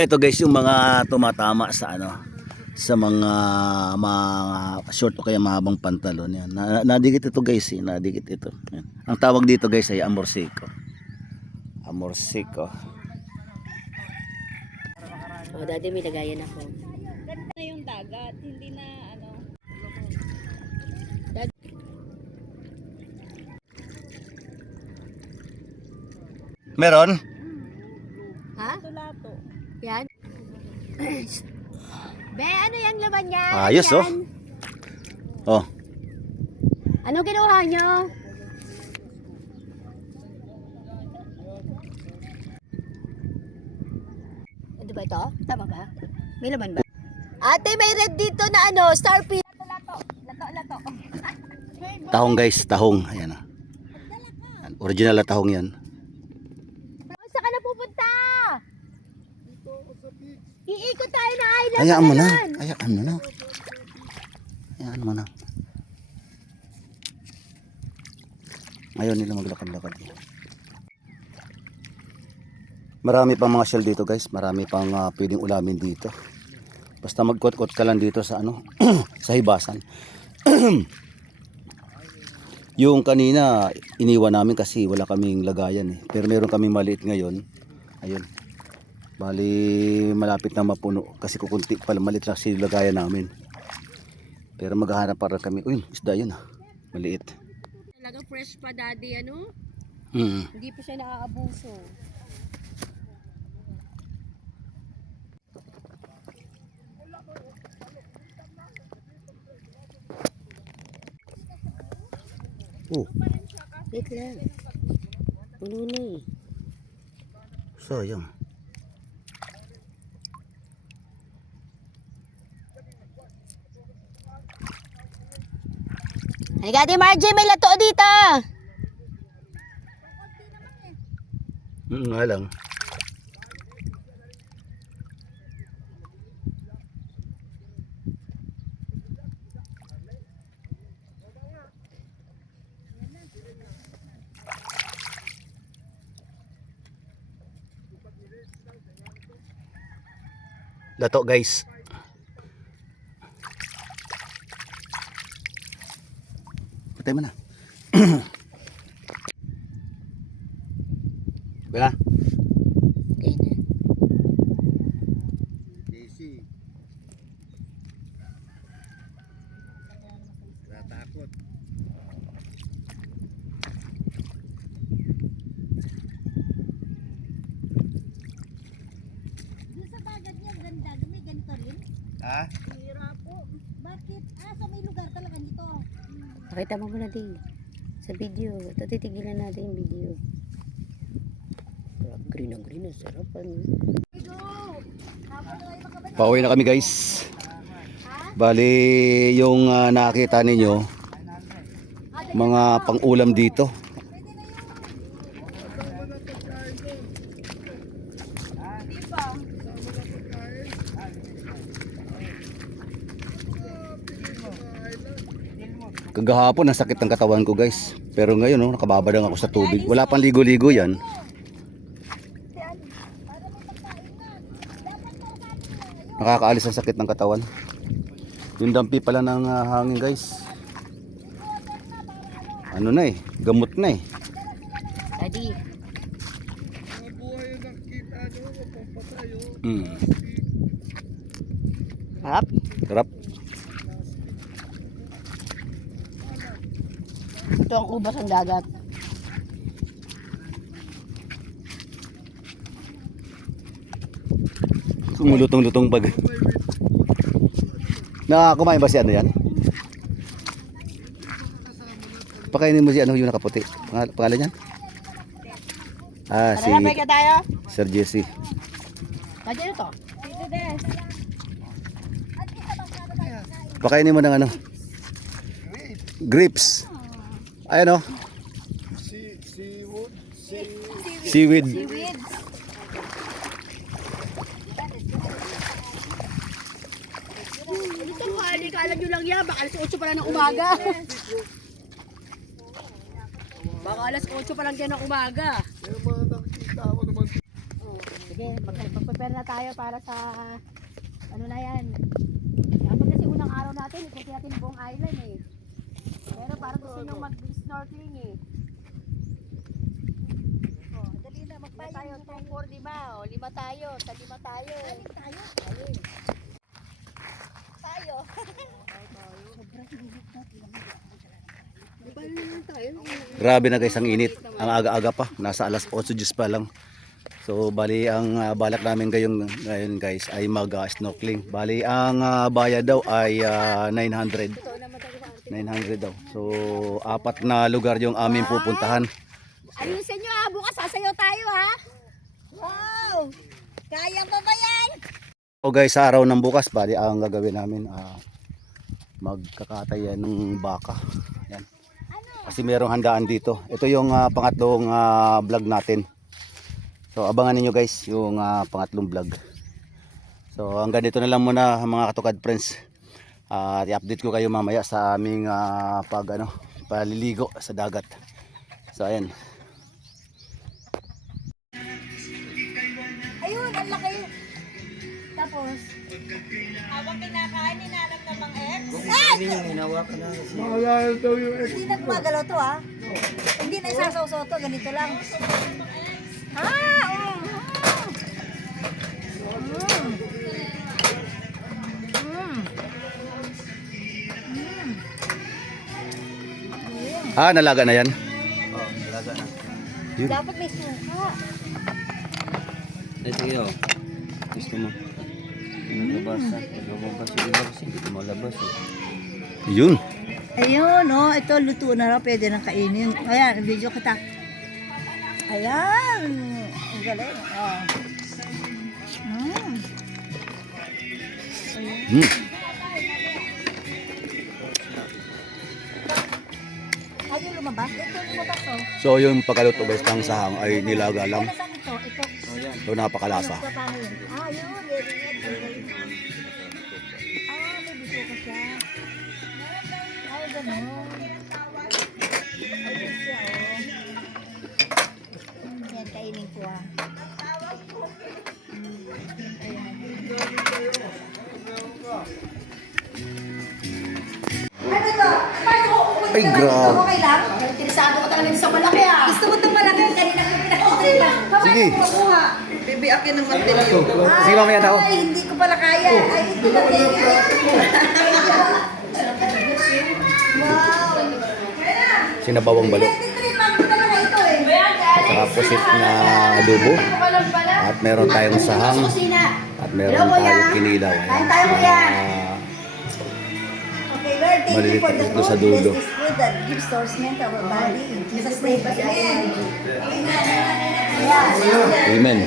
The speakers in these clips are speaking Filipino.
Eto guys, yung mga tumatama sa sa mga short o kaya mahabang pantalon yan. Nadikit ito guys, nadikit ito. Yan. Ang tawag dito guys ay amorsiko. Amorsiko. Oh, dati may lagayan ako. Ganda na yung dagat, hindi na Meron? Ha? lato. Yan? Be, ano yung laman niya? Ayos oh. Oh. Ano ginawa nyo? Ano ba ito? Tama ba? May laman ba? Ate, may red dito na starfish. Lato. Tahong guys, tahong. Ayan ah. Original na tahong yan. Saan ka na pupunta? Iikot tayo na island. Hayaan mo na. Hayaan mo na. Hayaan mo na. Ayaw nila maglakad-lakad. Marami pang mga shell dito guys. Marami pang pwedeng ulamin dito. Basta magkot-kot ka lang dito sa sa hibasan. Yung kanina iniwan namin kasi wala kaming lagayan eh. Pero meron kaming maliit ngayon. Ayun. Bali malapit na mapuno kasi kukunti pala maliit na si lagayan namin. Pero maghahanap para kami. Uy, isda yun ah. Maliit. Talaga fresh pa daddy Hmm. Hindi pa siya naaabuso. Oh, Wait lang. Puno na eh. sayang. Ay, Ate Margie, may lato dito. Nga lang. Lato guys. Patay mo na. Bela. Okay na. Easy. Natakot. Doon sa dagat niya, ganda. May ganito rin. Ha? Hira po. Bakit? Sa may lugar talaga nito. Pakita mo muna din sa video. Ito titigilan natin yung video. Green ang green. Sarapan. Pauwi na kami guys. Bali yung nakita ninyo mga pang-ulam dito. Kagahapon ang sakit ng katawan ko guys. Pero ngayon nakababadang ako sa tubig. Wala pang ligo-ligo yan. Nakakaalis ang sakit ng katawan. Yung dampi pala ng hangin guys. Ano na eh, gamot na eh. Daddy. Harap. Sarap. Ito ang ubas ng dagat. Sumulutong-lutong pag. Kumain ba si ano yan? Pakainin mo si yung nakaputi. Pangalan yan? Si Ka tayo? Sir Jesse. Daddy, ito. Dito des. Pakainin mo ng grapes. Ayan o. Seaweed. Ito mo, kala nyo lang yan. Baka alas 8 pa lang ng umaga. Baka alas 8 pa lang yan ng umaga. Sige, mag-prepare na tayo para sa ano na yan. Dapat kasi unang araw natin, ikutin natin buong island eh. Pero parang gusto nyo mag-snorkeling eh. Oh, dali na, Tayo, magpayong 2, 4, diba? O, 5 tayo. Sa 5 tayo. Alin tayo? Ayun. Tayo. Grabe na guys, ang init. Ang aga-aga pa, nasa alas 8:10 pa lang. So bali ang balak namin ngayon guys ay mag-snorkeling. Bali ang bayad daw ay 900. 900 daw. So apat na lugar yung aming pupuntahan. Ayusin nyo ha, bukas sasayaw tayo ha. Wow! Kaya pa ba yan? So guys, sa araw ng bukas, bali ang gagawin namin magkakatay yan ng baka. Yan. Kasi merong handaan dito. Ito yung pangatlong vlog natin. So abangan niyo guys yung pangatlong vlog. So hanggang dito na lang muna mga katukad friends. I-update ko kayo mamaya sa aming paliligo sa dagat. So ayan. Ayun, ang laki. Tapos, Habang kinakain, ninanap namang ex. hindi na gumagalaw to ha. Hindi na isasaw-saw to, ganito lang. Nalaga na yan. Dapat may suka. Sige oh. Gusto mo? Naglabas ha? Naglabas yung iba kasi hindi ko malabas eh. Yun. Ayun, oh, ito luto na raw, pwede nang kainin. Ayan, video kita. Ayan, ang galing. Oh. Ayun, lumabas. Ito lumabas, oh. So yung pagkaluto guys ng sahang ay nilaga lang. Nasaan ito? Ito. So napakalasa. Ito, paano yun? Yun, very good. May bisuka siya. Ay, gano'n. Ayun siya, oh. Yan, kainin ko, ah. Ano to? Ay, grabe. Okay lang? Interesado ka talaga sa malaki ah. Gusto mo itong malaki? Kanina ko pinakita lang. Sige. Makuha. Bibiakin ng martilyo. Sige mamaya na ako. Ay, hindi ko pala kaya. Ay, hindi ko kaya. Wow. Sinabawang balot. 23 lang talaga ito eh. Saka pusit na adobo. At meron tayong sahang. At meron tayong kinilaw. Kain tayo, kuya. Okay, Lord, thank you Maliliit for the ito sa food. dulo. Bless this food that gives nourishment to our body. In Jesus' name, amen. Amen.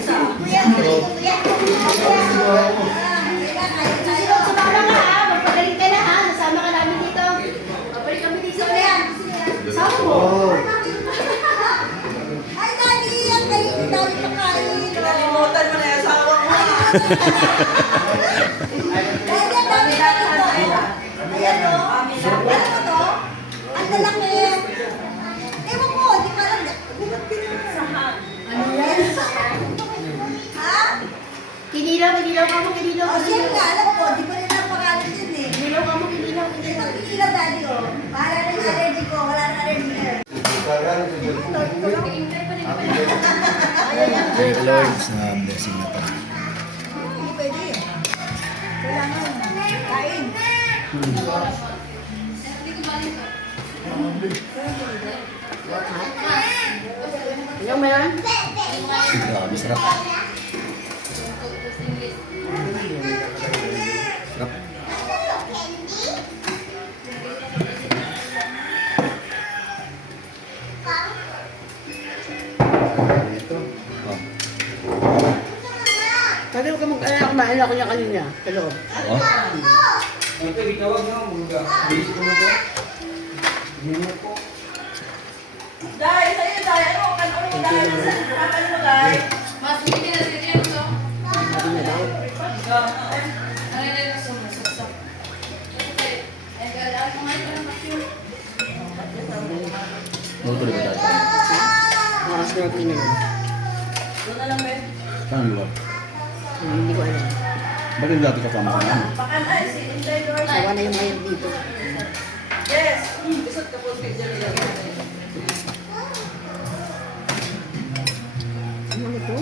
Sumama ka ha, magpagaling ka na ha. Nasama ka namin dito. Babalik kami dito yan. Sama mo. Ay, dali, ang kayo. Dali pa kayo. Kalimutan mo na yung asawa mo. Ayan, dami na dito. Ayan, o. Ano mo to? Ang lalaki. Ewan ko, di pa lang. Ano yan? Ha? Kinilaw ka mo, kinilaw O, siya nga, alam ko. Di ko rin ang pangalan yun eh. Kinilaw ka mo, kinilaw. Ito, kinilaw, daddy, o. Para rin yung allergy ko. Wala na allergy na. Thank you Lord sa blessing na to. Hindi pwede. Kailangan. Kain. Ilang mo yan? Grabe, sarap. Sarap. Ito. Oh. Sabi ko mag-alala, kumain ako niya kanina. Sa loob. Oh. Dahil sa'yo, dahil ano, kanon mo dahil kanon mo dahil. Luto na ba tayo? Mga snorkeling na yun. Doon na lang, Ben. Saan lugar? Hindi ko alam. Bakit dati kasama ka namin? Baka na, si Inday Lord. Sawa na yung mayor dito. Yes. Isot ka po si Inday Lord. Ano ito?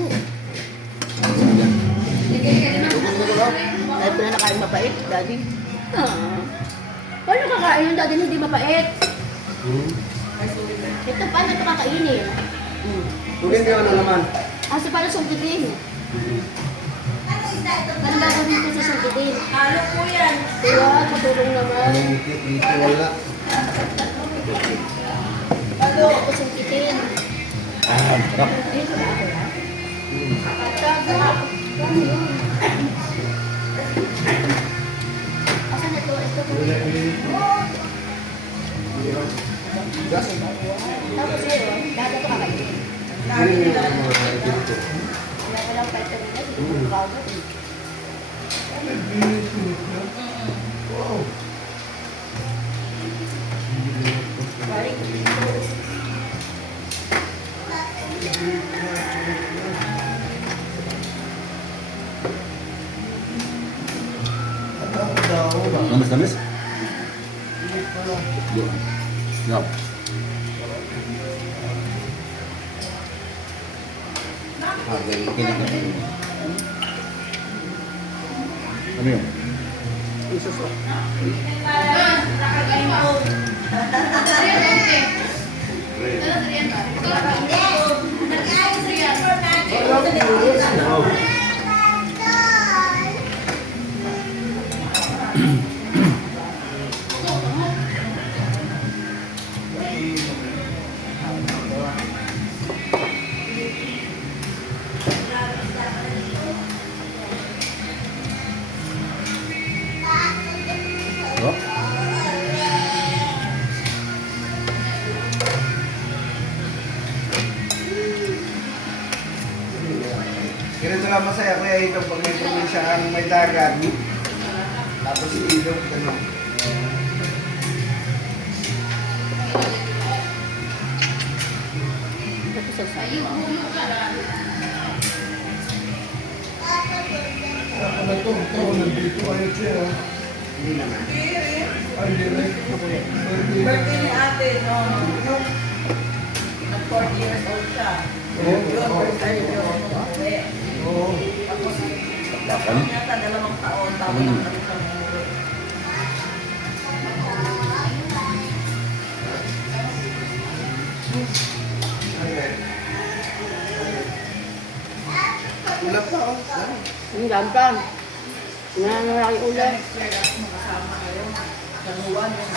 Dahil ko na nakain mapait, daddy. Paano kakain yung daddy hindi mapait? Ito, paano ito kakainin? Kunin ko ano naman. Kasi para sungkitin. Ano gagawin ko sa sungkitin? Ano po yan? Diba, matulong naman. Dito wala. Ano ako sungkitin? Sarap. Dito na ako ha? Asan ito? Ito po. Tapos yun, lahat ito kakainin. Wala ko lang pa ito nila, hindi ko bago eh. Namis? Yup. Ano yun? Oh? Ganito lang masaya kuya ito pag may probinsya ang may dagat. Tapos ilog, ano. Tapos sa sayo. Hindi naman. Birthday ni ate, no? Nag 40 years old siya. Yun, birthday niyo. Tapos, yata 2 taon, bago lang kami sa umuwi. Ulap pa ako. Ang gampang. Nangangalaki ulan.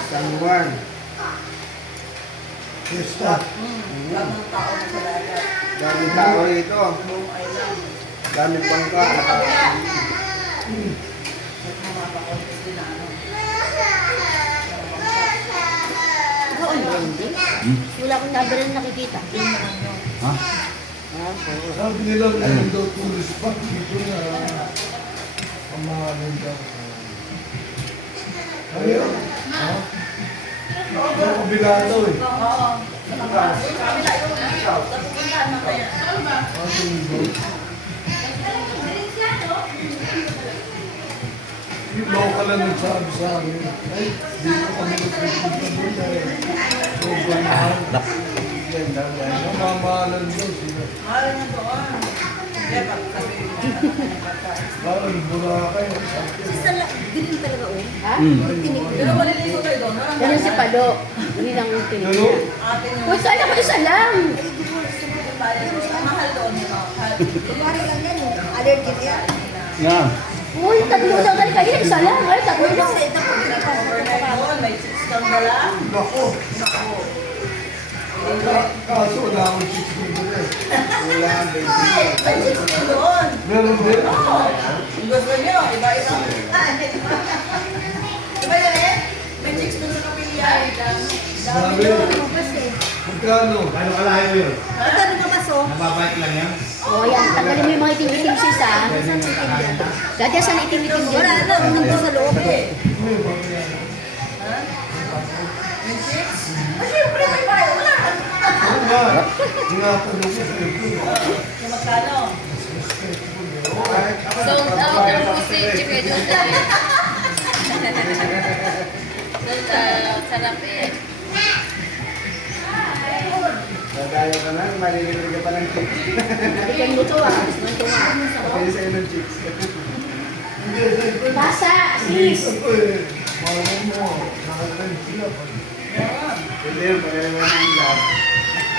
San Juan. Fiesta. Bagong taon sa dagat. Daming tao rito. Buong island. Daming bangka. Nagmamapakontes din na ano. Ikaw ano ba hindi? Wala akong number na nakikita. Ha? Sabi nila meron daw tourist spot dito na pamahalan daw. Ayun. Ha? Sa kabila daw eh. Oo. Kami na yung napupuntahan na kaya. Yung local na nagsabi sa amin, ay, dito kami nagpupunta doon dahil sobrang mahal. Namamahalan daw sila. Mahal na doon. Hindi, pagkabi mo. Parang Boracay. Dilim talaga oh. Ha? Pero maliligo kayo doon. Walang Ganun si dagat. Palo. Hindi lang yung Pero, tinignan. Ate nyo. Uy, sana ko isa lang. Mahal doon. Mahal. Kumari lang yan oh. Allergic yan. Nga. Uy, tatlo daw tayo kayo. Isa lang. Ay, tatlo daw. Overnight doon. May chicks kang dala. Naku, Naku. kaso wala akong chicks dito eh. Wala. May chicks din doon. Meron din. Oo. Kung gusto nyo, iba-iba. Iba yun eh. May chicks doon sa kapilya. Sabi, magkano? Ano kalahin mo yun? Ito lumabas oh. Nababike lang yan? O yan, tanggalin mo yung mga itim-itim sis ha. Dati saan itim-itim din? Wala na, nandun sa loob eh. May chicks? Ah, syempre, may bayo. Wala. Ano nga? Tinatanong ko sa ito. So, magkano? Oo, Sold out ang pusi, chika doon tayo. Sold out, sarap eh. Dadayo ka na, malilibre ka pa ng chicks. Bigyan mo to ah. Pwede sa'yo ng chicks. Basa, sis. Ito eh. Malam mo. Nakatayin sila. Hindi yun, pwede mo ng love.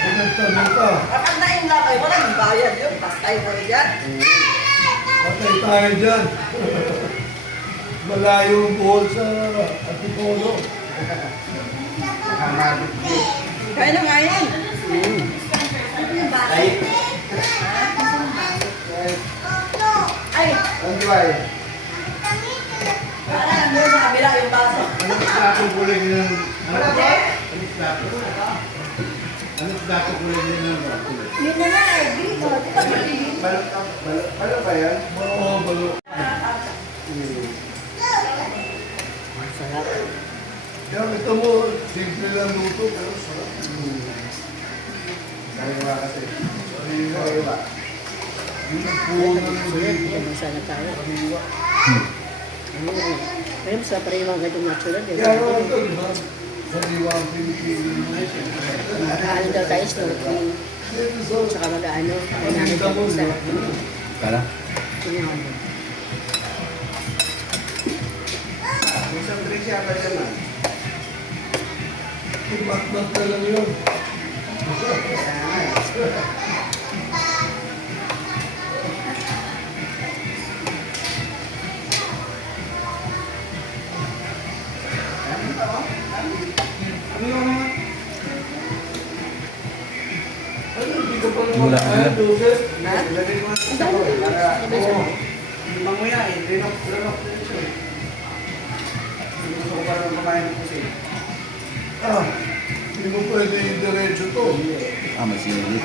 Nagtanong ka. Kapag na-inlove ay walang bayad yun. Pastay mo rin yan. Patay tayo dyan. Malayo ang buhol sa Antipolo. Nakamadit din. Kaya na nga yan. Ay, Ay, ang diway. parang doon sa kabila yung baso. Anong plato kulay din ng... Anong plato? Anong plato kulay din ng... Yun na nga eh, dito. Di ba maliit? Balo ba yan? Oo, balo. Kaya ito mo, simple lang luto, pero sarap. Sariwa kasi. Sariwa. Yung nagpunan ng Yan sana tayo. Pero mas pa rin yung mga ganitong natural. Kaya naman ito, di ba? Sariwa ang Pilipino. Ano daw tayo, snorkeling. Dito sa... Tsaka mag-ano, kailangan Dito mo, tayo sa... Kala? Tingnan mo. Isang drink siya ba dyan man? Ibat-bat na lang yun. Ano, hindi ka pa naman Wala, kaya, wala. Joseph? Ilagay mo sa sabon. Para... Mamuya eh. Rinok din siya eh. Gusto ko pa rin kumain ng pusi. Ah, hindi mo pwede diretso to. Ah, may sinili.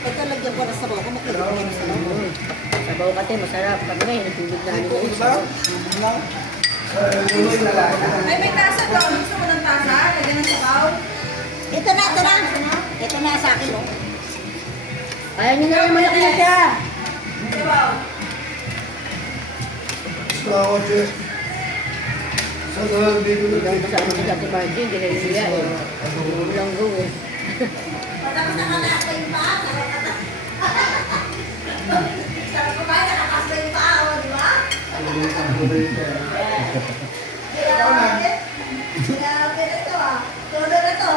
Ito lagyan ko na sa bako. Makikita ko na sa bako. Sabaw kasi, masarap. Kami ngayon, natulog na nila yun. Ay, may tasa daw. Gusto mo ng tasa? Lagyan ng sabaw. Ito na, ito na. Ito na sa akin, oh. Kaya nyo na rin malaki na siya. Sabaw. Sa ako, Che. Sa dahil dito na Hanggang kasama si Dr. Martin, hindi na rin siya eh. Ulang go eh. Matapos na nakakasta yung paa. Sarap ko ba? Nakakasta yung paa, oh, di ba? Grabe na to, ah. Todo na to.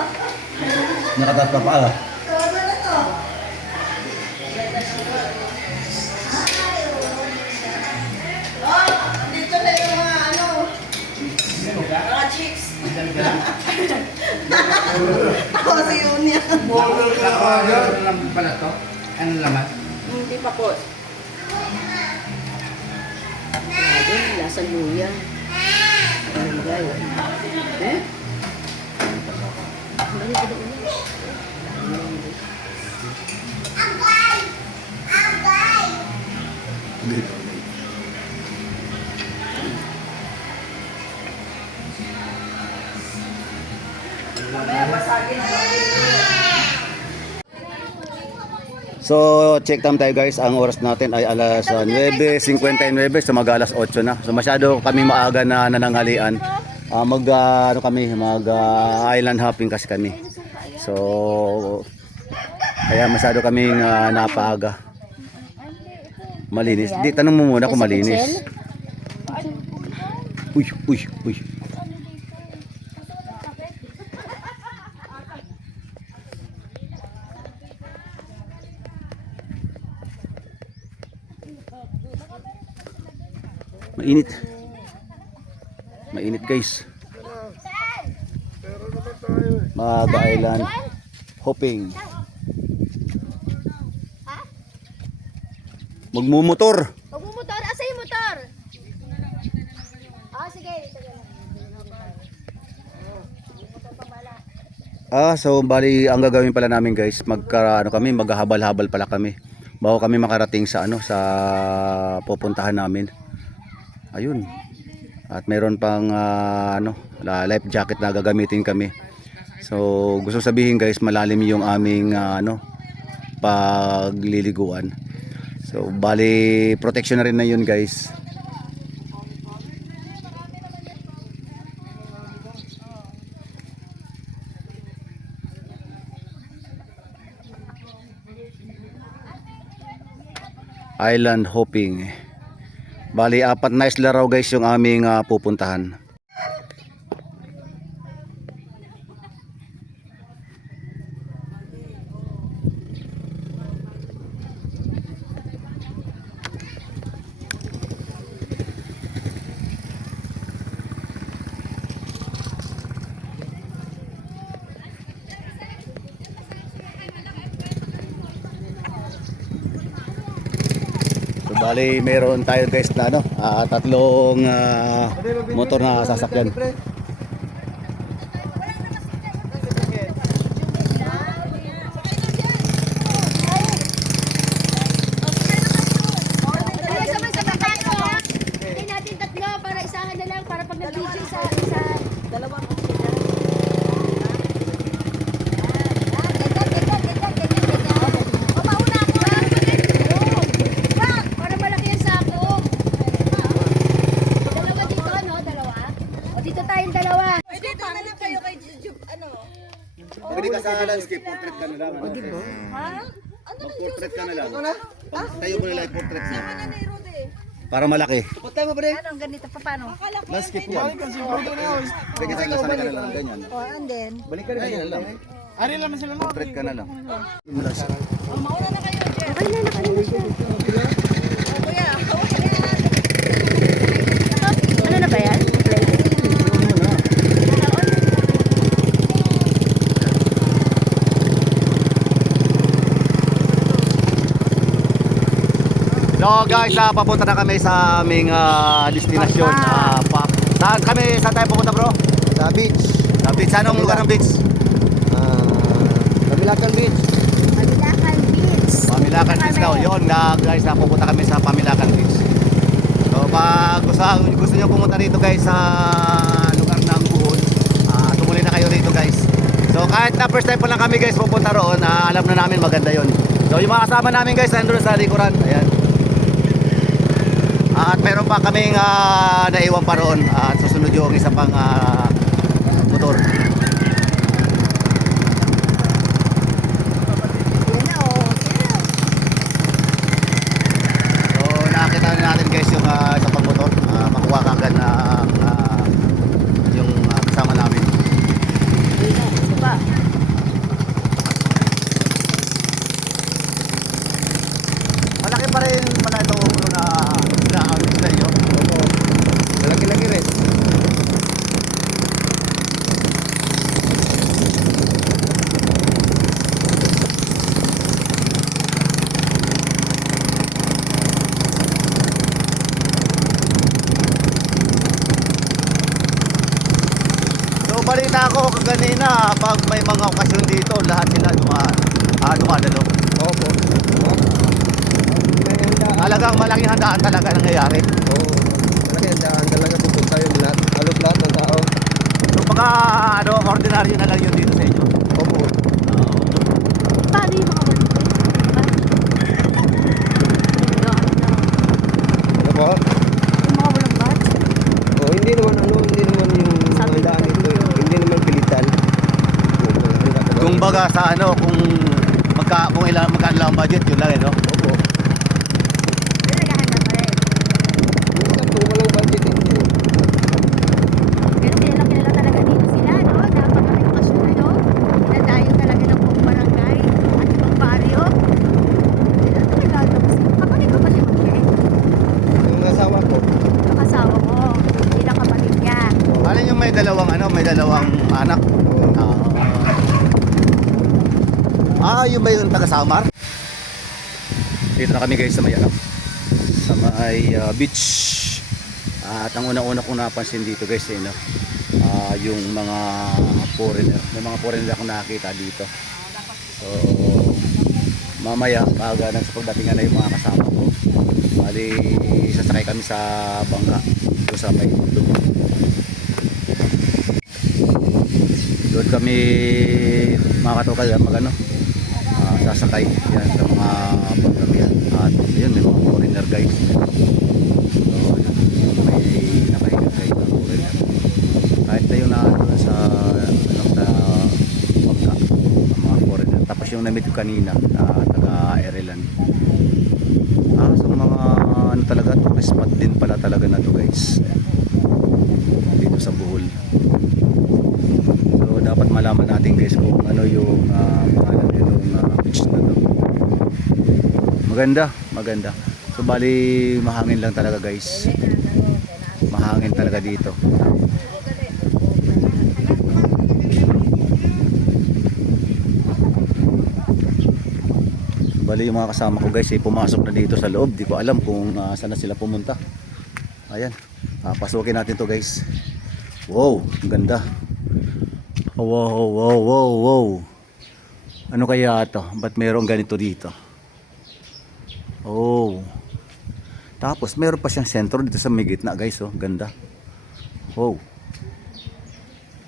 Nakatas pa pala. Todo na to. Oh, dito na yung mga ano. Mga chicks. Ako si Unia. Border ka agad. Ano lang pala to? Ano laman? Hindi pa po. Grabe, lasang luya. Ano guys? Eh? Balik ko doon. Mamaya basagin ang So, check time tayo guys. Ang oras natin ay alas 9:59 so mag alas 8 na. So masyado kami maaga na nananghalian. Mag island hopping kasi kami. So kaya masyado kaming napaaga. Malinis. Di tanong mo muna kung malinis. Uy, uy, uy. Mainit. Mainit guys. Maaga island hopping. Magmumotor. Magmumotor, asa yung motor? Ah, sige. So bali ang gagawin pala namin guys, maghahabal-habal pala kami. Bago kami makarating sa sa pupuntahan namin. Ayun. At meron pang life jacket na gagamitin kami. So gusto sabihin guys, malalim yung aming pagliliguan. So bali protection na rin na yun guys. Island hopping. Bali apat na isla raw guys yung aming pupuntahan. So bali meron tayo guys na ano, tatlong motor na sasakyan. Ay, sabay-sabay tayo. Hindi natin tatlo para isahan na lang para pag nag-video isa. Dalawang O, mauna ako. Para malaki yung sako. Dalawa dito, no? Dalawa? O, dito tayong dalawa. Pwede doon na lang kayo kay Jujub, ano? Pwede ka sa landscape portrait ka na lang. Ano? Ha? Ano na Portrait ka na lang. Tayo mo nila portrait na. Ano ni Rudy? Para malaki. Anong ganito pa paano? Landscape yan. Pwede ka sa ka na lang ganyan. O, and then? Balik ka rin ganyan lang. Ari lang sila no. Portrait ka na lang. O, mauna na kayo, Jeff. Okay na, nakalala siya. O, kuya, okay na. Ano na ba yan? Play? So guys, papunta na kami sa aming destinasyon. Saan kami? Saan tayo pupunta bro? Sa beach. Sa beach. Saan ang lugar ng beach? Pamilakan Beach. Pamilakan Beach. Pamilakan Beach daw. Yun guys, pupunta kami sa Pamilakan Beach. So pag gusto nyo pumunta rito guys sa lugar ng Buhol, tumuloy na kayo rito guys. So kahit na first time pa lang kami guys pupunta roon, alam na namin maganda yon. So yung mga kasama namin guys nandun sa likuran. Ayan. At meron pa kaming naiwan pa roon at susunod yung isa pang motor. Yan na, o. So nakita na natin guys yung isa pang motor. Makuha ka agad na yung kasama namin. Suba. Malaki pa rin pala ito na sa inyo. Malaki-laki rin. So balita ko kanina pag may mga okasyon dito lahat sila dumadalo. Opo. Talagang malaking handaan talaga nangyayari. Oo. Malaki ang daan talaga pupunta yung lahat. Halos lahat ng tao. So baka ordinaryo na lang yun dito sa inyo. Opo. Paano yung mga walang Ano po? yung mga walang batch? Oh, hindi naman yung Sabi ang daan ko ito. yun. Hindi naman pilitan. Kung baga sa kung magkano lang ang budget yun lang no. Opo. Pero naghahanda pa rin. Minsan kung walang budget ito. Pero kilala talaga dito sila, no? Dapat may okasyon na, no? Dinadayo talaga ng buong barangay at ibang baryo. Sila talaga, tapos kapatid ko ba si Mami? Yung asawa ko. Yung asawa ko, bilang kapatid niya. Alin yung may dalawang anak? Yung may taga Samar. Dito na kami guys sa may sa may beach. At ang una-una kong napansin dito guys yung mga foreigner. May mga foreigner akong nakakita dito. So mamaya pag nasa pagdatingan na yung mga kasama ko, bali sasakay kami sa bangka doon sa may ilog. Doon kami mga katukal sa sasakay yan sa mga program yan. At yun, may mga foreigner guys. So yun, may nakahiga guys na foreigner. Kahit na yung naano sa bangka, mga foreigner. Tapos yung na-meet ko kanina na taga Ireland. So mga ano talaga, tourist spot din pala talaga na to guys. Dito sa Bohol. So dapat malaman natin guys kung ano yung pangalan nitong beach na to. Maganda. So bali mahangin lang talaga guys. Mahangin talaga dito. Bali yung mga kasama ko guys ay pumasok na dito sa loob. Di ko alam kung saan na sila pumunta. Ayan. Pasukin natin to guys. Wow, ang ganda. Wow. Ano kaya ito? Ba't mayroong ganito dito? Oh. Tapos meron pa siyang sentro dito sa may gitna guys. Oh, ganda. Wow.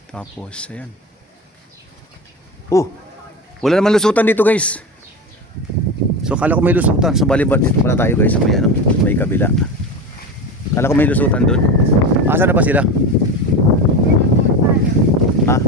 Tapos ayan. Oh. Wala naman lusutan dito guys. So kala ko may lusutan. So balibat dito pala tayo guys sa may ano, may kabila. Kala ko may lusutan doon. Asa na ba sila? Ah.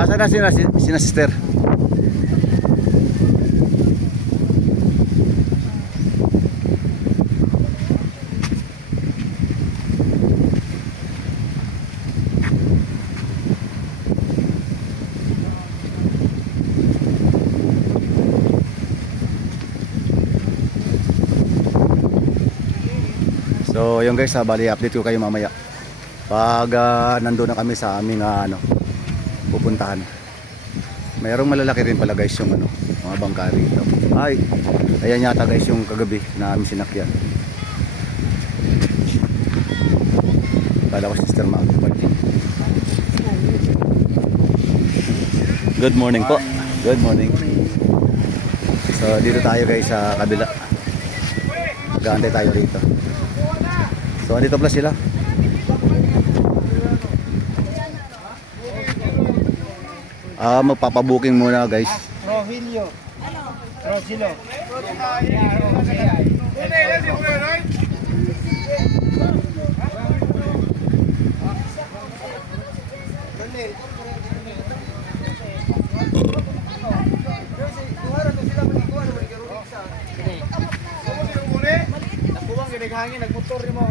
Asa na sina sister? So yung guys, bali update ko kayo mamaya pag nandun na kami sa aming ano, pupuntahan. Mayroong malalaki rin pala guys yung ano, mga bangka rito. Ay, ayan yata guys yung kagabi na aming sinakyan. Kala ko sister makakapal. Good morning po. Good morning. So dito tayo guys sa kabila. Gaantay tayo rito. So andito pala sila. Magpapabuking muna guys. Rogelio. Rosilo. Naghangin, nagmotor mo.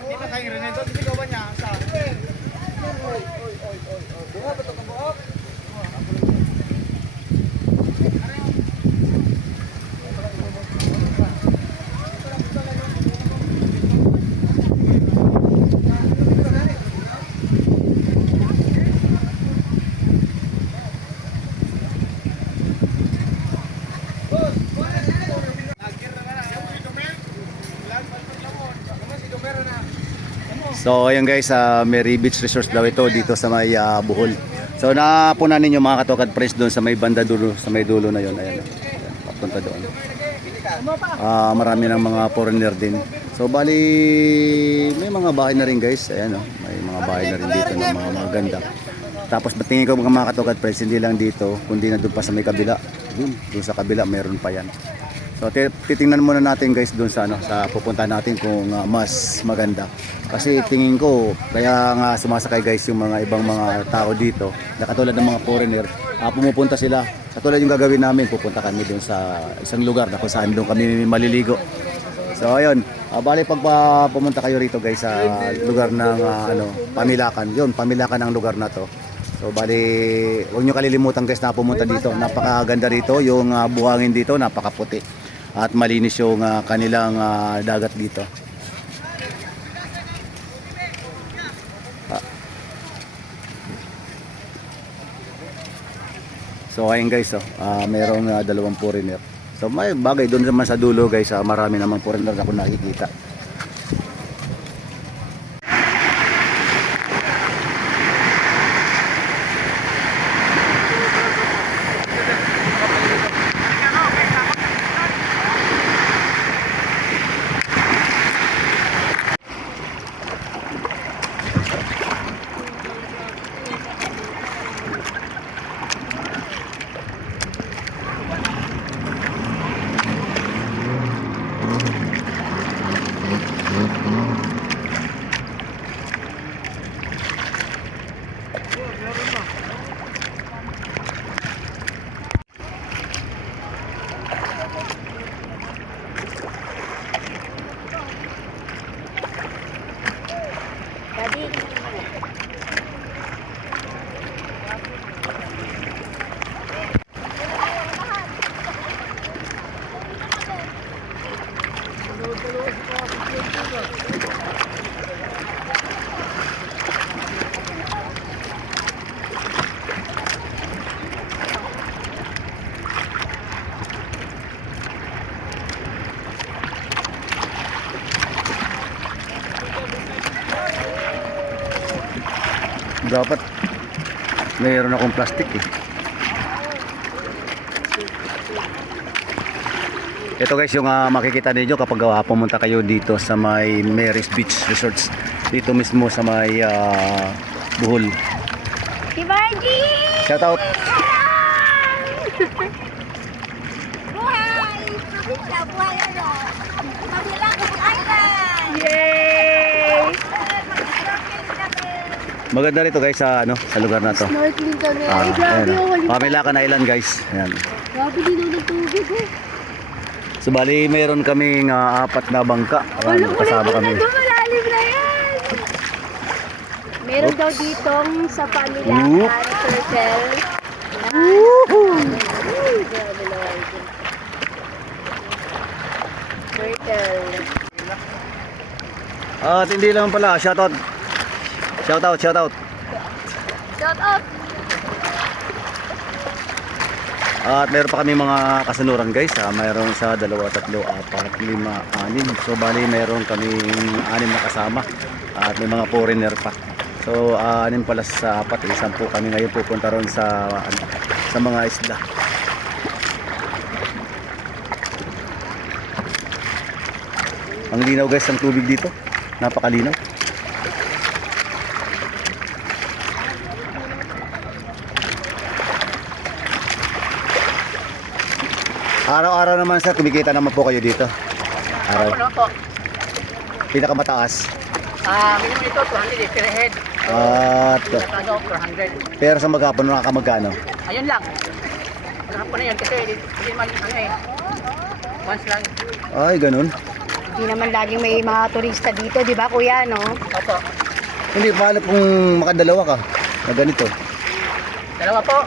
Kita kayo rin ito, hindi gawa niya sa. So ayan guys, Mary Beach Resort daw ito dito sa may Bohol. So napunan ninyo mga katokad press doon sa may banda dulo, sa may dulo na yon. Ayan, papunta doon. Marami ng mga foreigner din. So bali may mga bahay na rin guys. Ayan, may mga bahay na rin dito ng mga ganda. Tapos tingin ko mga katokad press, hindi lang dito, kundi na doon pa sa may kabila. Doon sa kabila meron pa yan. So titingnan muna natin guys doon sa ano, sa pupuntahan natin kung mas maganda. Kasi tingin ko kaya nga sumasakay guys yung mga ibang mga tao dito, na katulad ng mga foreigner, pumupunta sila. Katulad yung gagawin namin, pupunta kami doon sa isang lugar na kung saan doon kami maliligo. So ayun, bali pag pumunta kayo rito guys sa lugar ng Pamilakan. Yun, Pamilakan ang lugar na to. So bali, huwag nyo kalilimutan guys na pumunta dito. Napakaganda rito, yung buhangin dito, napakaputi. At malinis yung kanilang dagat dito. So ayun guys, merong dalawang foreigner. So may bagay doon naman sa dulo guys, marami naman foreigner na ako nakikita. Dapat mayroon akong plastic eh. Ito guys yung makikita ninyo kapag pumunta kayo dito sa may Mary's Beach Resorts. Dito mismo sa may Bohol. Si Margie! Shout out! Buhay! Probinsya, buhay ano? Mabilagong Island! Yay! Mag-snorkeling kami. Maganda rito guys sa sa lugar na to. Snorkeling kami. Ay, grabe Ayan, oh. Pamilakan Island guys. Ayan. Grabe din ng tubig oh. So bali mayroon kaming 4 na bangka. Ayan, kasama kami. Malalim na yan! Meron daw ditong sa Whoop. Pamilakan turtle. Grabe Lord. Turtle. At hindi lang pala, shout out. Shout out, shout out. Shout out! At meron pa kami mga kasanuran guys. Mayroon sa 2, 3, 4, 5, 6. So bali meron kaming 6 na kasama. At may mga foreigner pa. So 6 pala sa 4, 10 po kami ngayon pupunta ron sa mga isla. Ang linaw guys ng tubig dito. Napakalinaw. Araw-araw naman sir, kumikita naman po kayo dito. Araw. Ano po? Pinakamataas. Minimum ito, 200 per head. At Natagaw, 400. pero sa maghapon nakakamagkano? Ayun lang. Magkakapon na yun kasi hindi man ano eh. Once lang. Ay, ganun. Hindi naman laging may mga turista dito, di ba kuya, no? Opo. Hindi, paano kung makadalawa ka na ganito? Dalawa po.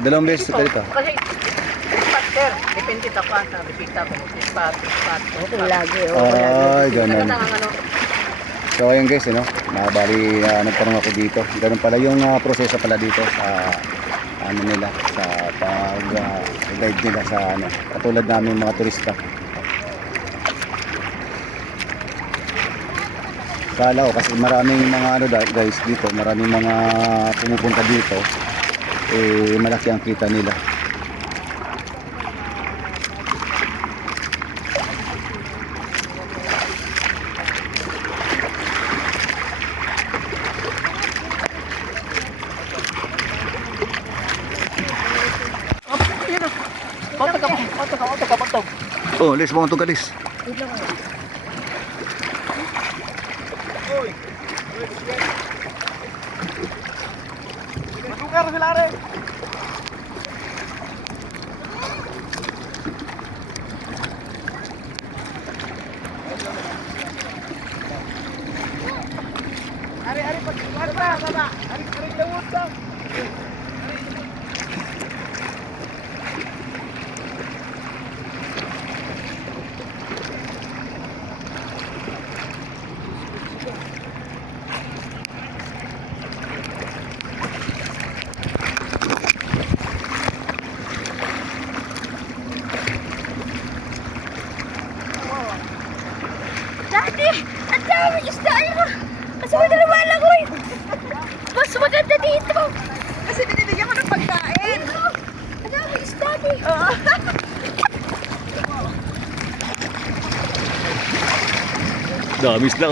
2 beses ka dito. Kasi, spot sir. Depende sa pa sa bisita ko. Spot. Kung lagi, oh. Ay, Kasi ganun. ang ano, So ayun guys, nabali nagtanong ako dito. Ganun pala yung proseso pala dito sa ano nila, sa pag-guide nila sa katulad namin mga turista. Kala ko kasi maraming mga guys dito, maraming mga pumupunta dito, malaki ang kita nila. Patog. Oh, let's mo itong galis. Masukar sila rin. Ari pag baba. Ari lawot lang. dito. Kasi binibigyan ko ng pagkain. Ang dami isda eh. Dami isda.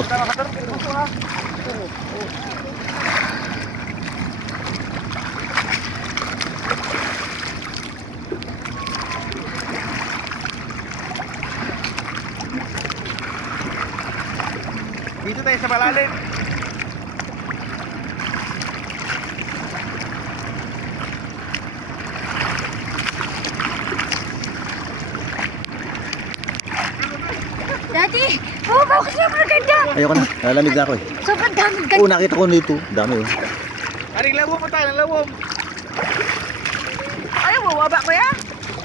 Dito tayo sa malalim. Daddy, bumaba ko siya maganda. Ayoko na, lalamig na ako eh. Sobrang daming ganda. Oo, nakita ko nito. Dami oh. Aring lawom mo tayo, lawom. Ayaw mo, waba ko ya?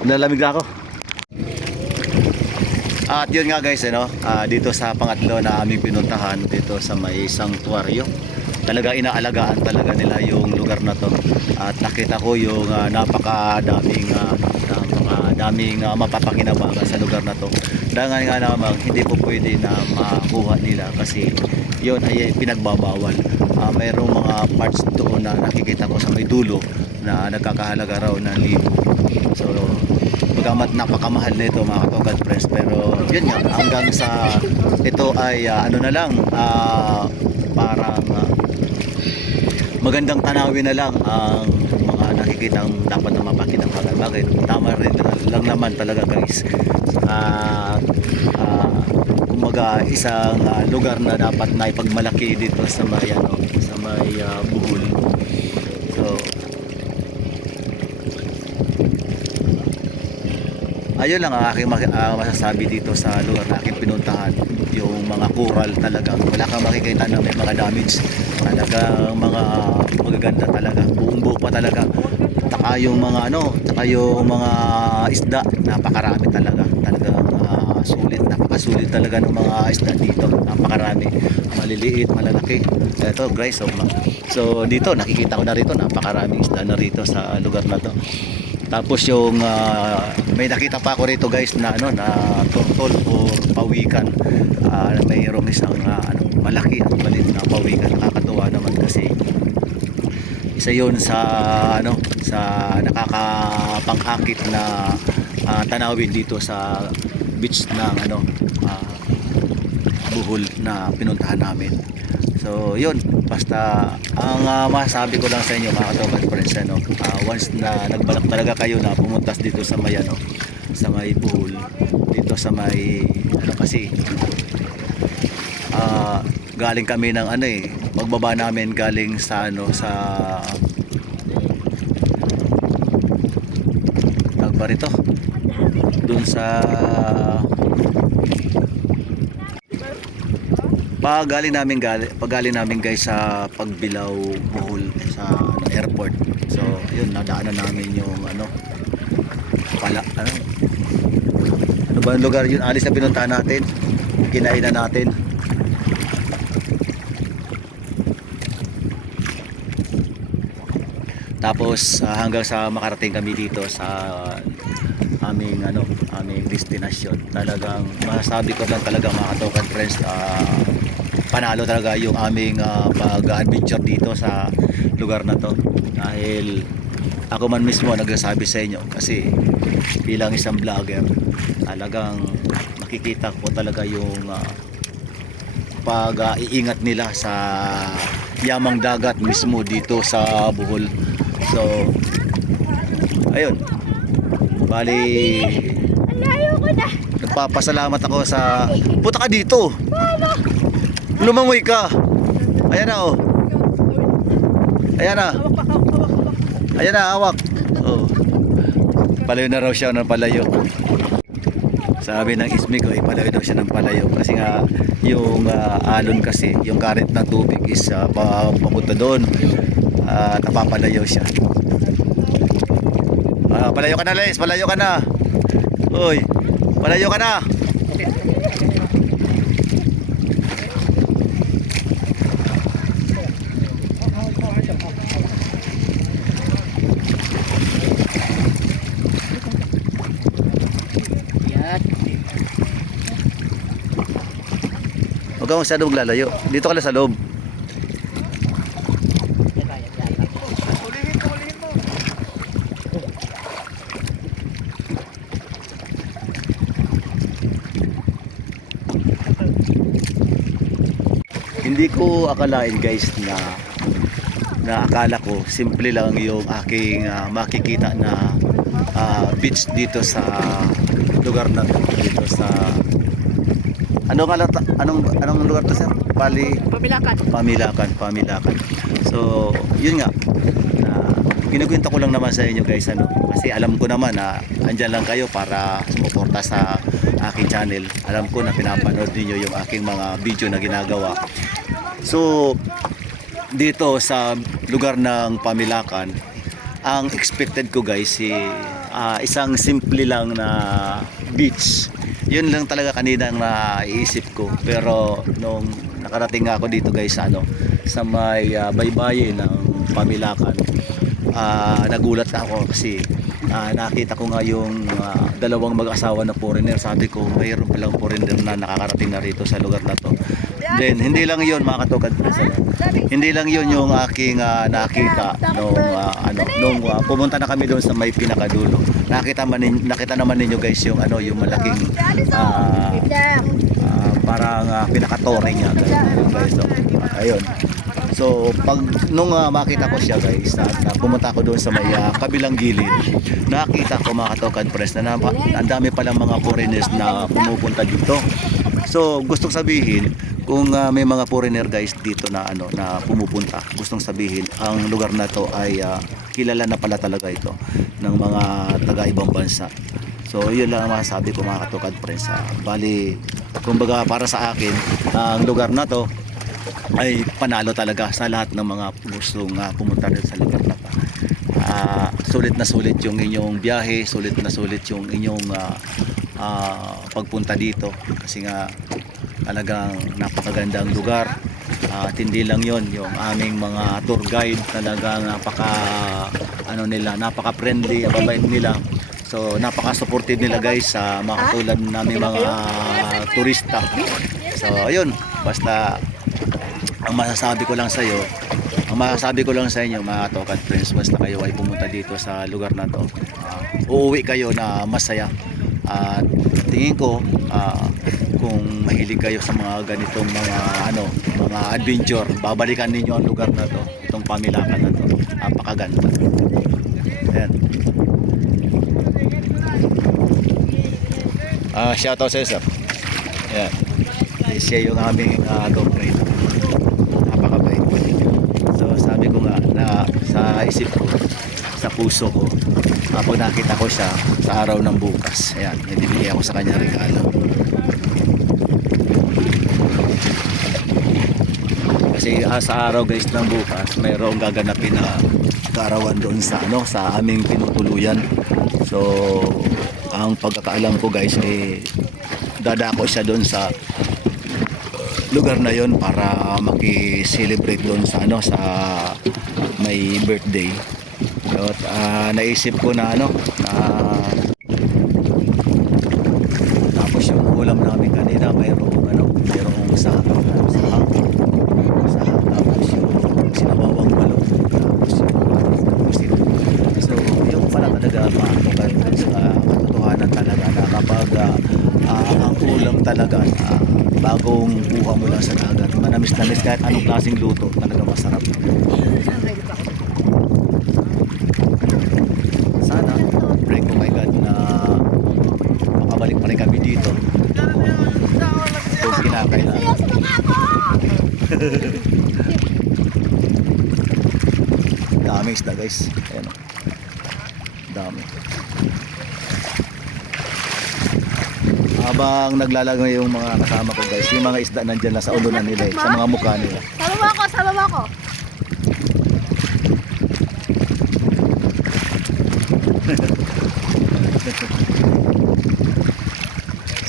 Nalamig na ako. At yun nga guys, dito sa pangatlo na aming pinuntahan dito sa may sanctuaryo. Talaga inaalagaan talaga nila yung lugar na to. At nakita ko yung napakadaming mapapakinabangan sa lugar na to. Dahil nga naman hindi po pwede na makuha nila kasi yun ay pinagbabawal. Mayroong mga parts doon na nakikita ko sa may dulo na nagkakahalaga raw ng libo. So bagamat napakamahal nito mga Katokat Friends, pero yun nga hanggang sa ito ay ano na lang, parang magandang tanawin na lang ang mga nakikitang dapat na mapakinabangan. Bakit? Tama rin lang naman talaga guys. Kumaga isang lugar na dapat na ipagmalaki dito sa may Bohol. So ayun lang ang aking masasabi dito sa lugar na aking pinuntahan. Yung mga coral talaga, wala kang makikita na may mga damage. Talagang mga magaganda talaga, buong buo pa talaga. Taka yung mga yung mga isda, napakarami talaga. Talagang sulit, napakasulit talaga ng mga isda dito. Napakarami, maliliit, malalaki. Ito guys, so dito nakikita ko na rito, napakaraming isda na rito sa lugar na to. Tapos yung may nakita pa ako rito guys na na turtle o pawikan. Mayroong isang malaki at maliit na pawikan. Nakakatuwa naman kasi isa 'yon sa sa nakakapangakit na tanawin dito sa beach ng Bohol na pinuntahan namin. So yun, basta ang masasabi ko lang sa inyo mga Katokat Friends, once na nagbalak talaga kayo na pumuntas dito sa may sa may Bohol, dito sa may kasi galing kami ng pagbaba namin galing sa sa Tagbarito dun sa pagaling namin guys sa Pagbilao Bohol sa airport. So yun, nadaanan namin yung ano ba ang lugar yun, alis na pinuntahan natin, kinainan natin. Tapos hanggang sa makarating kami dito sa aming destinasyon. Talagang masasabi ko lang talaga mga Katokat Friends, panalo talaga yung aming pag-adventure dito sa lugar na to. Dahil ako man mismo nagsasabi sa inyo kasi bilang isang vlogger, talagang makikita ko talaga yung pag-iingat nila sa yamang dagat mismo dito sa Bohol. So ayun, bali nagpapasalamat ako sa punta ka dito, lumangoy ka. Ayan na ayan na hawak. Palayo na raw siya ng palayo. Sabi ng ismi ko, palayo daw siya ng palayo kasi nga yung alon kasi, yung current ng tubig is papunta doon. Napapalayo siya. Palayo ka na Les, palayo ka na. Uy, palayo ka na. Huwag kang masyado maglalayo. Dito ka lang sa loob. Hindi ko akalain guys na akala ko simple lang yung aking makikita na beach dito sa lugar na to, dito sa anong lugar to sir? Pamilakan. So yun nga, kinukwento ko lang naman sa inyo guys, kasi alam ko naman na andyan lang kayo para sumuporta sa aking channel. Alam ko na pinapanood niyo yung aking mga video na ginagawa. So dito sa lugar ng Pamilakan, ang expected ko guys isang simple lang na beach. Yun lang talaga kanina ang naiisip ko. Pero nung nakarating ako dito guys sa may baybayin ng Pamilakan, nagulat ako kasi nakita ko nga yung dalawang mag-asawa na foreigner. Sabi ko, mayroon palang foreigner na nakakarating na rito sa lugar na to. Then hindi lang yun mga katukad, hindi lang yun yung aking nakita nung pumunta na kami doon sa may pinakadulo. Nakita naman ninyo guys yung yung malaking parang pinaka-tore niya guys. So, ayun. So pag nung makita ko siya guys, at pumunta ako doon sa may kabilang gilid, nakita ko mga katukad press na ang dami palang mga foreigners na pumupunta dito. So gustong sabihin, kung may mga foreigner guys dito na na pumupunta, gustong sabihin ang lugar na to ay kilala na pala talaga ito ng mga taga ibang bansa. So yun lang ang masasabi ko mga katukad friends. Bali, kumbaga para sa akin, ang lugar na to ay panalo talaga sa lahat ng mga gustong pumunta rin sa lugar na to. Sulit na sulit yung inyong biyahe, sulit na sulit yung inyong pagpunta dito kasi nga talagang napakagandang lugar. At hindi lang yon, yung aming mga tour guide talagang napaka-friendly, mabait nila. So napaka-supportive nila guys sa mga katulad namin mga turista. So ayun, basta ang masasabi ko lang sa inyo mga katukad friends, basta kayo ay pumunta dito sa lugar na to, uuwi kayo na masaya. At tingin ko kung mahilig kayo sa mga ganitong mga adventure, babalikan ninyo ang lugar na to, itong Pamilakan na to. Napakaganda. Ayan. Shout out sa sir. Ayan. Siya yung aming dog trainer. Napakabait po ninyo. So sabi ko nga na sa isip ko, sa puso ko, pag nakita ko siya sa araw ng bukas, ayan, ibibigay ako sa kanya regalo. Kasi sa araw guys ng bukas, mayroong gaganapin na kaarawan doon sa sa aming tinutuluyan. So ang pagkakaalam ko guys dadako siya doon sa lugar na yon para maki-celebrate doon sa sa may birthday. So, naisip ko na tapos yung ulam namin kanina mayroong sahang, tapos yung sinabawang balong, tapos yung so yung pala talaga sa katotohanan talaga na kapag ang ulam talaga bagong buha mo lang sa dagat, manamis-namis kahit anong klaseng luto, talaga masarap. Sana pray ko kay God na makabalik pa rin kami dito kung kinakailangan. Dami isda guys, ayan, dami. Habang naglalagay yung mga kasama ko guys, yung mga isda nandyan na sa ulunan nila, sa mga mukha nila. Sama mo ako.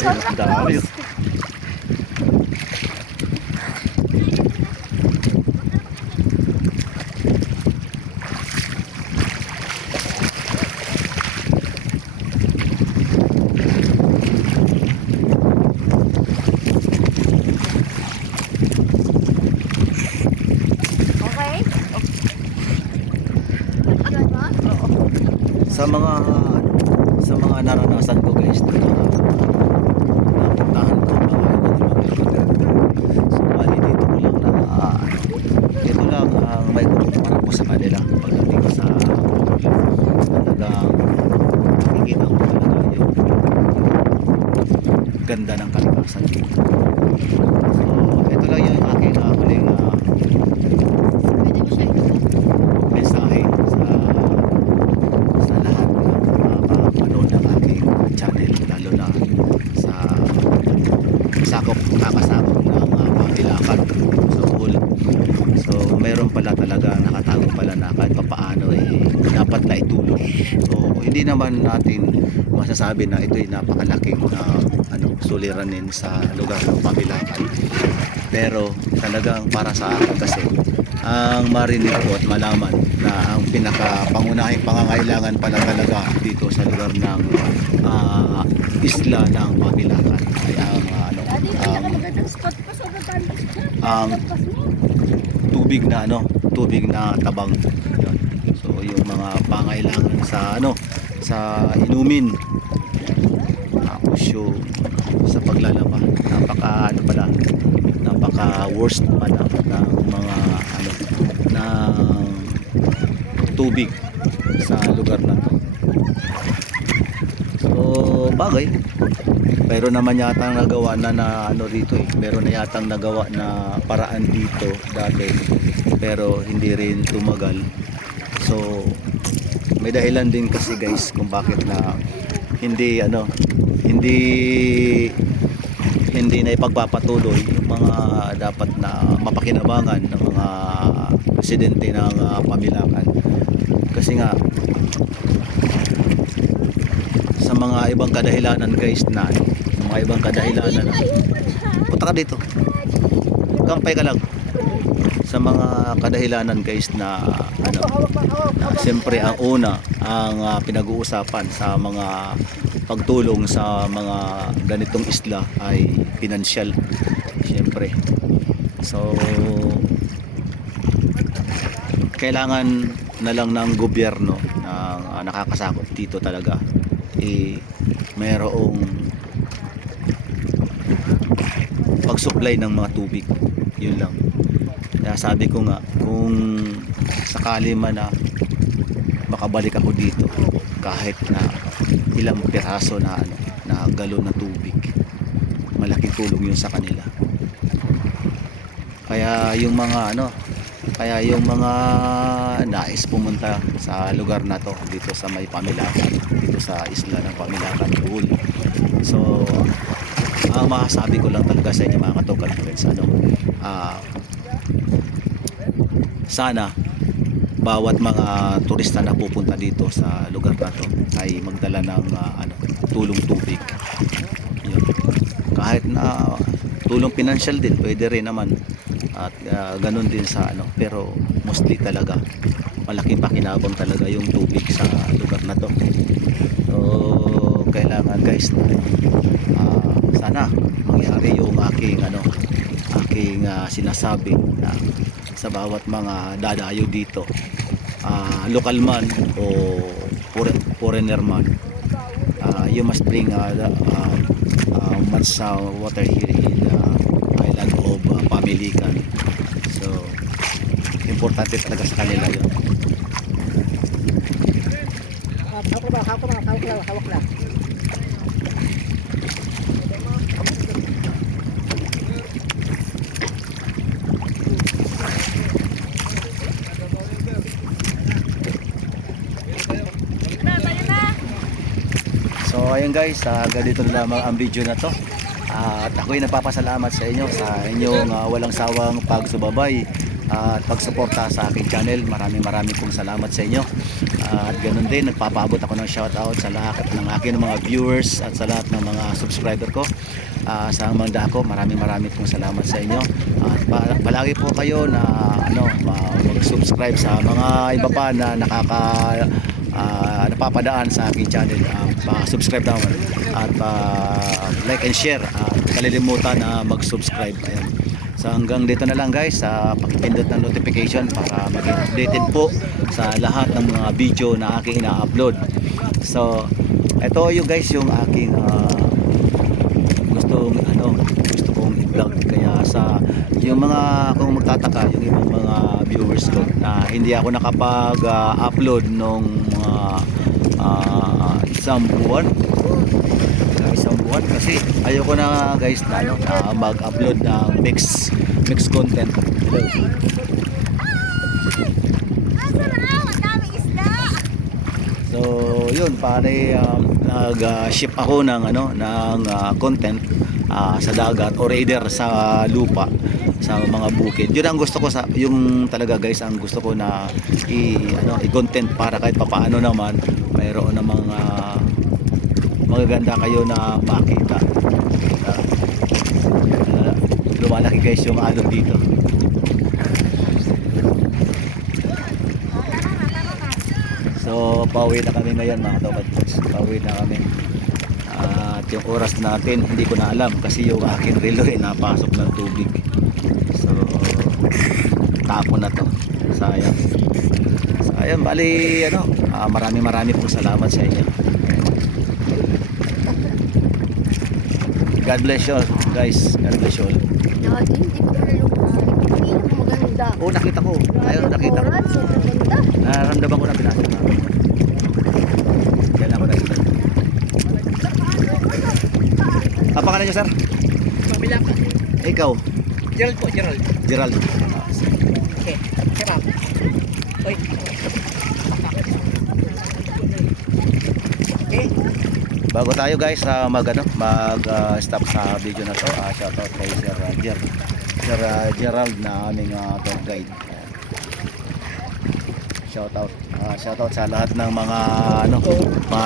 Ayun, ang dami. Okay? Sa mga naranasan ko guys, napuntahan ko mga ibang lugar. So bali dito ko lang sa kanila pagdating sa talagang nakikita ko talaga yung ganda ng kalikasan dito. So ito lang yung aking huling Pwede mo siya ito. mensahe sa lahat ng manood ng aking channel, lalo na sa kakasakop ng pamilakan sa Bohol. So mayroon pala talaga, nakatago pala na kahit papaano dapat na itulong. So hindi naman natin masasabi na ito'y napakalaking suliranin sa lugar ng pamilakan, pero talagang para sa akin kasi ang marinig ko at malaman na ang pinakapangunahing pangangailangan pala talaga dito sa lugar ng isla ng pamilakan ay Pinakamagandang spot pa sa Batangas dyan. ang tubig na tabang. Yun. So yung mga pangailangan sa inumin, tapos yung sa paglalaba, napaka worst pala ng mga ng tubig sa lugar na to. So bagay, pero naman yata nagawa na dito pero na yatang nagawa na paraan dito dati, pero hindi rin tumagal. So may dahilan din kasi guys kung bakit na hindi na ipagpapatuloy yung mga dapat na mapakinabangan ng mga residente ng pamilakan. Kasi nga sa mga ibang kadahilanan guys punta ka dito, kampay ka lang sa mga kadahilanan guys na siyempre ang una ang pinag-uusapan sa mga pagtulong sa mga ganitong isla ay pinansyal siyempre. So kailangan na lang ng gobyerno na nakakasakop dito talaga mayroong pag-supply ng mga tubig, yun lang. Kaya sabi ko nga, kung sakali man na makabalik ako dito kahit na ilang piraso na galon na tubig, malaking tulong yun sa kanila. Kaya yung mga nais pumunta sa lugar na to, dito sa may Pamilakan, dito sa isla ng Pamilakan, Bohol. So ang masasabi ko lang talaga sa inyo mga katogal friends, sana bawat mga turista na pupunta dito sa lugar na to ay magdala ng tulong tubig. Yun. Kahit na tulong pinansyal din pwede rin naman, at ganun din sa pero mostly talaga malaking pakinabang talaga yung tubig sa lugar na to. So kailangan guys sana mangyari yung aking sinasabi na sa bawat mga dadayo dito, local man o foreigner man, you must bring much water here in the island of Pamilican. So importante talaga sa kanila yun. Hawak lang. So ayun guys, ganito na lamang ang video na to. At ako'y nagpapasalamat sa inyo sa inyong walang sawang pagsubaybay at pagsuporta sa aking channel. Maraming pong salamat sa inyo. At ganun din, nagpapaabot ako ng shoutout sa lahat ng aking mga viewers at sa lahat ng mga subscriber ko sa mga dako. Maraming pong salamat sa inyo. At palagi po kayo na mag-subscribe sa mga iba pa na napapadaan sa aking channel. Pa-subscribe naman at like and share. Kalilimutan na mag-subscribe. Ayan. So hanggang dito na lang guys, pakipindot ng notification para maging updated po sa lahat ng mga video na aking ina-upload. So ito yung guys yung aking gusto kong vlog. Kaya sa yung mga kung magtataka yung ibang mga viewers ko na hindi ako nakapag-upload nung isang buwan kasi ayoko na guys na mag-upload ng mix content. Ang daming isda. So yun, pare nag-ship ako ng content sa dagat or either sa lupa, sa mga bukid. Yun ang gusto ko yung talaga guys, ang gusto ko na i-content para kahit papaano naman mayroon namang magaganda kayo na makita. Lumalaki guys yung alon dito. So pauwi na kami ngayon mga Tokad. Pauwi na kami. At yung oras natin hindi ko na alam kasi yung akin relo napasok ng tubig. So tapo na to. Sayang bali marami pong salamat sa inyo. God bless you all, guys. God bless you all. Lagi, hindi ko nalulungkot. Hindi na maganda. Oh, nakita ko. Ayun, nakita ko. Oras, sobrang ganda. Nararamdaman ko na pinasa na. Yan ako nakita. Apa ka na niyo, sir? Mabila ka. Ikaw, Gerald po, Gerald. Gerald. Okay, sarap. Oy. Okay. Bago tayo guys mag-stop sa video na to, shoutout kay Sir Gerald na aming tour guide. Shoutout sa lahat ng mga mga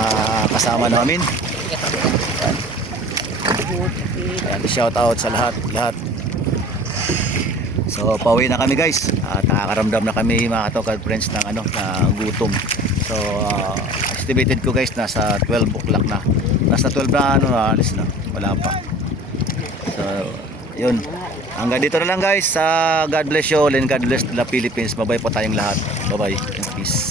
kasama namin. Ayan, shoutout sa lahat. So pauwi na kami guys. At nakakaramdam na kami mga Tokad friends ng gutom. So estimated ko guys nasa 12 o'clock na. Nasa 12 na alis na. Wala pa. So yun. Hanggang dito na lang guys. God bless you all and God bless the Philippines. Bye-bye po tayong lahat. Bye-bye. Peace.